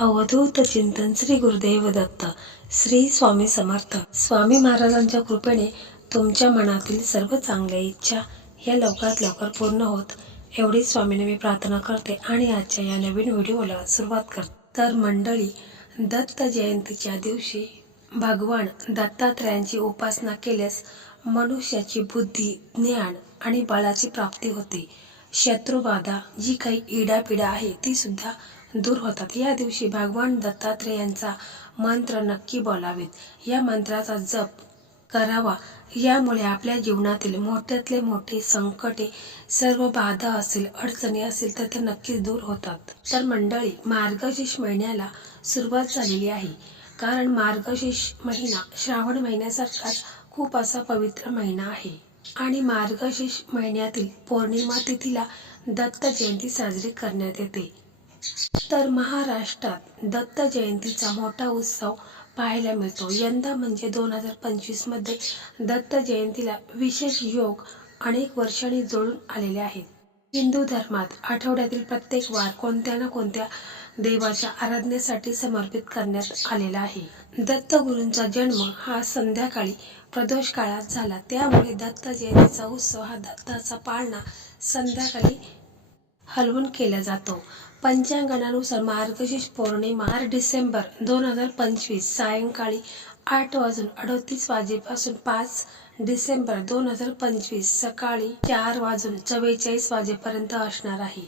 अवधूत चिंतन श्री गुरुदेव दत्त श्री स्वामी समर्थ. स्वामी महाराजांच्या कृपेने तुमच्या मनातील सर्व चांगल्या इच्छा या लवकरात लवकर पूर्ण होत. एवढी स्वामीने मी प्रार्थना करते आणि आजच्या या नवीन व्हिडिओला सुरुवात करते. तर मंडळी दत्त जयंतीच्या दिवशी भगवान दत्तात्रयांची उपासना केल्यास मनुष्याची बुद्धी ज्ञान आणि बळाची प्राप्ती होते. शत्रुबाधा जी काही इडापिडा आहे ती सुद्धा दूर होतात. या दिवशी भगवान दत्तात्रेयांचा मंत्र नक्की बोलावेत. या मंत्राचा जप करावा. यामुळे आपल्या जीवनातील मोठ्यातले मोठे संकटे सर्व बाधा असेल अडचणी असेल तर ते नक्कीच दूर होतात. तर मंडळी मार्गशीर्ष महिन्याला सुरुवात झालेली आहे. कारण मार्गशीर्ष महिना श्रावण महिन्यासारखाच खूप असा पवित्र महिना आहे. आणि मार्गशीर्ष महिन्यातील पौर्णिमा तिथीला दत्त जयंती साजरी करण्यात येते. तर महाराष्ट्रात दत्त जयंतीचा मोठा उत्सव पाहायला मिळतो. यंदा म्हणजे दोन हजार पंचवीसमध्ये दत्त जयंतीला विशेष योग अनेक वर्षांनी जोडून आलेले आहेत. हिंदू धर्मात आठवड्यातील प्रत्येक वार कोणत्या ना कोणत्या देवाच्या आराधनेसाठी समर्पित करण्यात आलेला आहे. दत्तगुरूंचा जन्म हा संध्याकाळी प्रदोष काळात झाला. त्यामुळे दत्त जयंतीचा उत्सव हा दत्ताचा पाळणा संध्याकाळी हलवून केला जातो. पंचांगणानुसार मार्गशीर्ष पौर्णिमा आठ डिसेंबर दोन हजार पंचवीस सायंकाळी आठ वाजून अडतीस वाजेपासून पाच डिसेंबर दोन हजार पंचवीस सकाळी चार वाजून चव्वेचाळीस वाजेपर्यंत असणार आहे.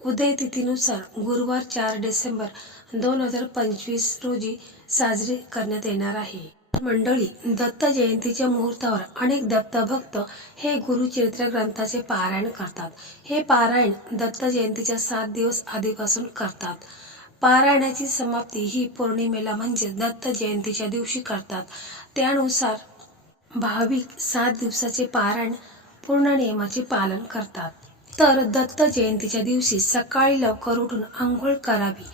उदय तिथीनुसार गुरुवार चार डिसेंबर दोन हजार पंचवीस रोजी साजरी करण्यात येणार आहे. मंडळी दत्त जयंतीच्या मुहूर्तावर अनेक दत्तभक्त हे गुरुचरित्र ग्रंथाचे पारायण करतात. हे पारायण दत्त जयंतीच्या सात दिवस आधीपासून करतात. पारायणाची समाप्ती ही पौर्णिमेला म्हणजे दत्त जयंतीच्या दिवशी करतात. त्यानुसार भाविक सात दिवसाचे पारायण पूर्ण नियमाचे पालन करतात. तर दत्त जयंतीच्या दिवशी सकाळी लवकर उठून आंघोळ करावी.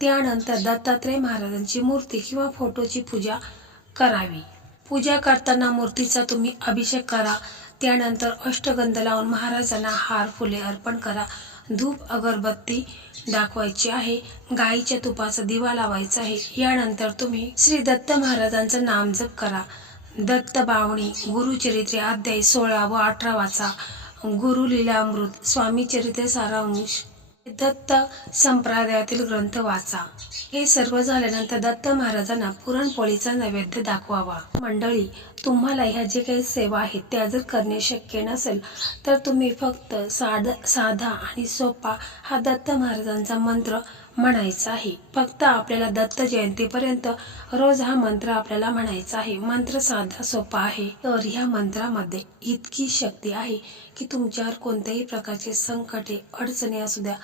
त्यानंतर दत्तात्रय महाराजांची मूर्ती किंवा फोटोची पूजा करावी. पूजा करताना मूर्तीचा तुम्ही अभिषेक करा. त्यानंतर अष्टगंध लावून महाराजांना हार फुले अर्पण करा. धूप अगरबत्ती दाखवायची आहे. गाईच्या तुपाचा दिवा लावायचा आहे. यानंतर तुम्ही श्री दत्त महाराजांचं नामजप करा. दत्त बावणी गुरुचरित्रे अध्याय सोळा व अठरा वाचा. गुरु लीलामृत स्वामी चरित्र सारांश दत्त संप्रदायातील ग्रंथ वाचा. हे सर्व झाल्यानंतर दत्त महाराजांना पुरणपोळीचा नैवेद्य दाखवावा. मंडळी तुम्हाला ह्या जे काही सेवा आहेत त्या जर करणे शक्य नसेल तर तुम्ही फक्त साध साधा आणि सोपा हा दत्त महाराजांचा मंत्र म्हणायचा आहे. फक्त आपल्याला दत्त जयंतीपर्यंत रोज हा मंत्र आपल्याला म्हणायचा आहे. मंत्र साधा सोपा आहे. तर ह्या मंत्रामध्ये इतकी शक्ती आहे की तुमच्यावर कोणत्याही प्रकारचे संकटे अडचणी असू द्या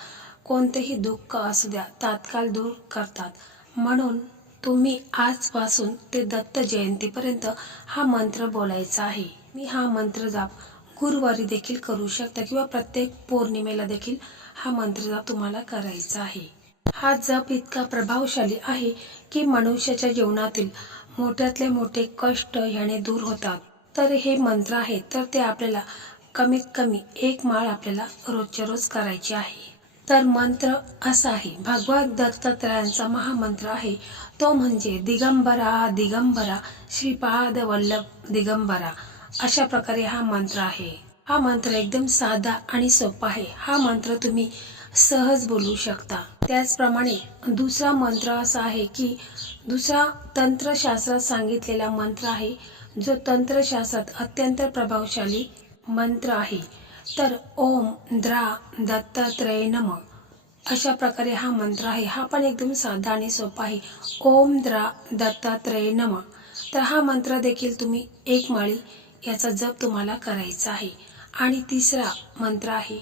कोणतेही दुःख असू द्या तात्काळ दूर करतात. म्हणून तुम्ही आजपासून ते दत्त जयंतीपर्यंत हा मंत्र बोलायचा आहे. मी हा मंत्र जाप गुरुवारी देखील करू शकता किंवा प्रत्येक पौर्णिमेला देखील हा मंत्र जाप तुम्हाला करायचा आहे. हा जप इतका प्रभावशाली आहे की मनुष्याच्या जीवनातील मोठ्यातले मोठे कष्ट ह्याने दूर होतात. तर हे मंत्र आहे तर ते आपल्याला कमीत कमी एक माळ आपल्याला रोजच्या रोज करायची आहे. तर मंत्र असा आहे भगवत दत्तात्रयांचा महामंत्र आहे. तो म्हणजे दिगंबरा दिगंबरा श्रीपाद वल्लभ दिगंबरा अशा प्रकारे हा मंत्र आहे. हा मंत्र एकदम साधा आणि सोपा आहे. हा मंत्र तुम्ही सहज बोलू शकता. त्याचप्रमाणे दुसरा मंत्र असा आहे की दुसरा तंत्रशास्त्रात सांगितलेला मंत्र आहे जो तंत्रशास्त्रात अत्यंत प्रभावशाली मंत्र आहे. तर ओम द्रा दत्तात्रय नम. अशा प्रकारे हा मंत्र आहे. हा पण एकदम साधा आणि सोपा आहे. ओम द्रा दत्तात्रय नम. तर हा मंत्र देखील तुम्ही एक माळी याचा जप तुम्हाला करायचा आहे. आणि तिसरा मंत्र आहे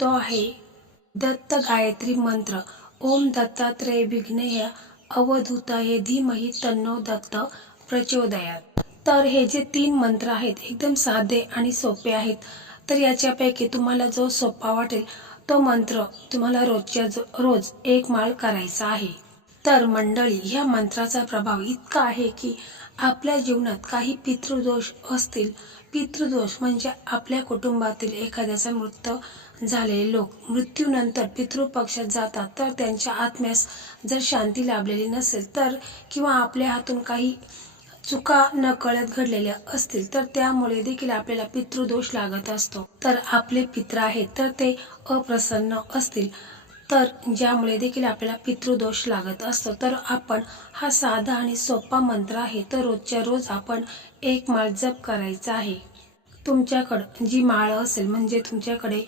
तो आहे दत्त गायत्री मंत्र ओम दत्तात्रय विघ्नेय अवधूताय धीमहि तन्नो दत्त प्रचोदयात. तर हे जे तीन मंत्र आहेत एकदम साधे आणि सोपे आहेत. तर याच्यापैकी तुम्हाला जो सोपा वाटेल तो मंत्र तुम्हाला रोजच्या रोज एक माळ करायचा आहे. तर मंडळी ह्या मंत्राचा प्रभाव इतका आहे की आपल्या जीवनात काही पितृदोष असतील. पितृदोष म्हणजे आपल्या कुटुंबातील एखाद्याचा मृत्यू झालेले लोक मृत्यूनंतर पितृपक्षात जातात तर त्यांच्या आत्म्यास जर शांती लाभलेली नसेल तर किंवा आपल्या हातून काही चुका न कळत घडलेल्या असतील तर त्यामुळे देखील आपल्याला पितृदोष लागत असतो. तर आपले पित्र आहेत तर ते अप्रसन्न असतील तर ज्यामुळे देखील आपल्याला पितृदोष लागत असतो. तर आपण हा साधा आणि सोपा मंत्र आहे तर रोजच्या रोज आपण एक माळ जप करायचा आहे. तुमच्याकडं जी माळ असेल म्हणजे तुमच्याकडे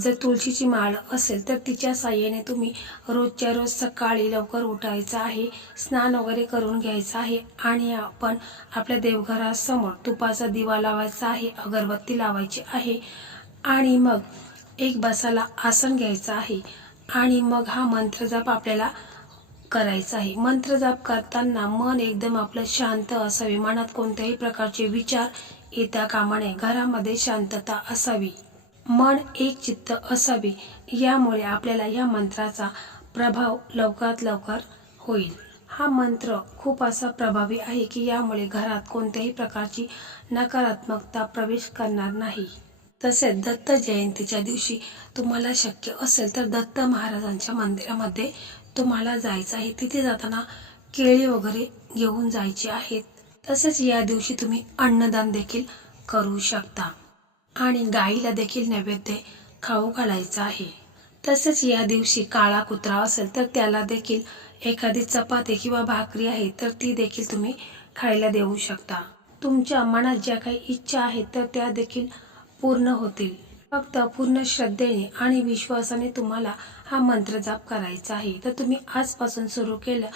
जर तुळशीची माळ असेल तर तिच्या साह्याने तुम्ही रोजच्या रोज सकाळी लवकर उठायचं आहे स्नान वगैरे करून घ्यायचं आहे आणि आपण आपल्या देवघरासमोर तुपाचा दिवा लावायचा आहे अगरबत्ती लावायची आहे आणि मग एक बसाला आसन घ्यायचं आहे आणि मग हा मंत्रजाप आपल्याला करायचा आहे. मंत्रजाप करताना मन एकदम आपलं शांत असावे. मनात कोणत्याही प्रकारचे विचार येत्या कामाने घरामध्ये शांतता असावी. मन एक चित्त असावे यामुळे आपल्याला या मंत्राचा प्रभाव लवकरात लवकर होईल. हा मंत्र खूप असा प्रभावी आहे की यामुळे घरात कोणत्याही प्रकारची नकारात्मकता प्रवेश करणार नाही. तसेच दत्त जयंतीच्या दिवशी तुम्हाला शक्य असेल तर दत्त महाराजांच्या मंदिरामध्ये तुम्हाला जायचं आहे. तिथे जाताना केळी वगैरे घेऊन जायची आहेत. तसेच या दिवशी तुम्ही अन्नदान देखील करू शकता. आणि गाईला देखील नैवेद्य खाऊ घालायचा आहे. तसेच या दिवशी काळा कुत्रा असेल तर त्याला देखील एखादी चपाती किंवा भाकरी आहे तर ती देखील तुम्ही खायला देऊ शकता. तुमच्या मनात ज्या काही इच्छा आहेत तर त्या देखील पूर्ण होतील. फक्त पूर्ण श्रद्धेने आणि विश्वासाने तुम्हाला हा मंत्र जाप करायचा आहे. तर तुम्ही आजपासून सुरू केलं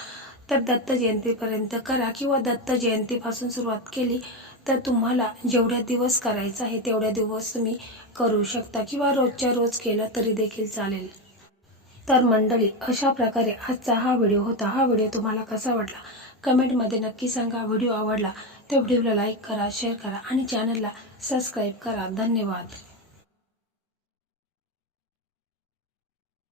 तर दत्त जयंतीपर्यंत करा किंवा दत्त जयंतीपासून सुरुवात केली तर तुम्हाला जेवढ्या दिवस करायचं आहे तेवढ्या दिवस तुम्ही करू शकता किंवा रोजच्या रोज केलं तरी देखील चालेल. तर मंडळी अशा प्रकारे आजचा हा व्हिडिओ होता. हा व्हिडिओ तुम्हाला कसा वाटला? कमेंटमध्ये नक्की सांगा. व्हिडिओ आवडला तर व्हिडिओला लाईक करा शेअर करा आणि चॅनलला सबस्क्राईब करा. धन्यवाद.